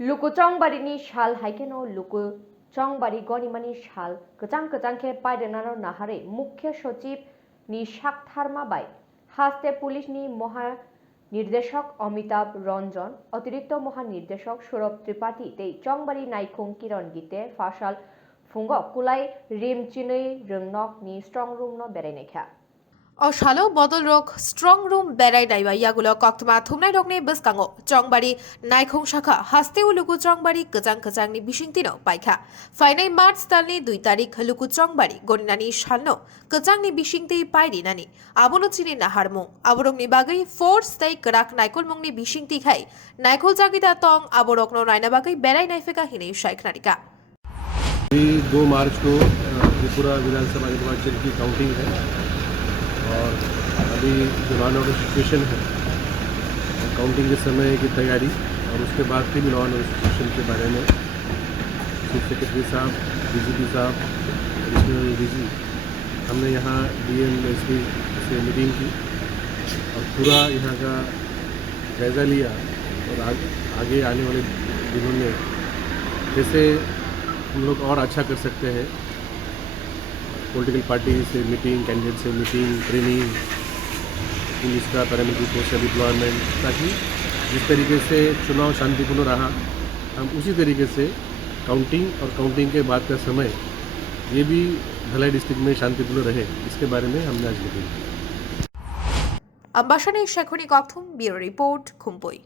लुकुचंबारिनि साल हाइकेनो लुकुचंबारि गनिमानि साल गोजां के पायदेनानो नाहारे मुख्य सचिव नि साकथारमा बाय हास्ते पुलिस नि महानिर्देशक अमिताभ रंजन अतिरिक्त महानिर्देशक सौरभ त्रिपाठी ते चंबारि नायखुं किरण गीते फासाल फुंगो कुलाई रिमचिनै रोंनक नि स्ट्रंग रूम नो बेरायनायखा अशालो बदल रक स्ट्रंग रूम बेराय नायबा यागुलो कक्तमा थुमनाय रकनि बसकांगो चंबारि नायखं शाखा हास्तेउ लुकु चंबारि गोजांनि बिसिंतिनो पाइखा फाइनाय मार्च दाननि 2 तारिख लुकु चंबारि गनिनानि साननो गोजांनि बिसिंति पाइरिनानि आबोनो चिनि नाहारमुं आबोरंनि बागै फोर्स तै कराक नायखल मुंनि बिसिंति खाय नायखल जागिदा तंग आबोरकनो नायना बागै बेराय नायफेका हिनै शायखनारिका 2 मार्च को त्रिपुरा विधानसभा निर्वाचन की काउंटिंग है और अभी जो लॉ एंड ऑर्डर सिचुएशन है काउंटिंग के समय की तैयारी और उसके बाद फिर लॉ एंड ऑर्डर सिचुएशन के बारे में चीफ सेक्रेटरी साहब, डीजीपी साहब, एडिशनल डीजी हमने यहाँ डीएम एसपी से मीटिंग की और पूरा यहाँ का जायज़ा लिया और आगे आने वाले दिनों में कैसे हम लोग और अच्छा कर सकते हैं। पॉलिटिकल पार्टी से मीटिंग, कैंडिडेट से मीटिंग, ट्रेनिंग, पुलिस का पैरामिलिट्री फोर्स का डिप्लॉयमेंट, ताकि जिस तरीके से चुनाव शांतिपूर्ण रहा हम उसी तरीके से काउंटिंग और काउंटिंग के बाद का समय ये भी धलाई डिस्ट्रिक्ट में शांतिपूर्ण रहे, इसके बारे में हमने आज मीटिंग की। अम्बासानी शैखनिक अक्थुम ब्यूरो रिपोर्ट खुम्पुई।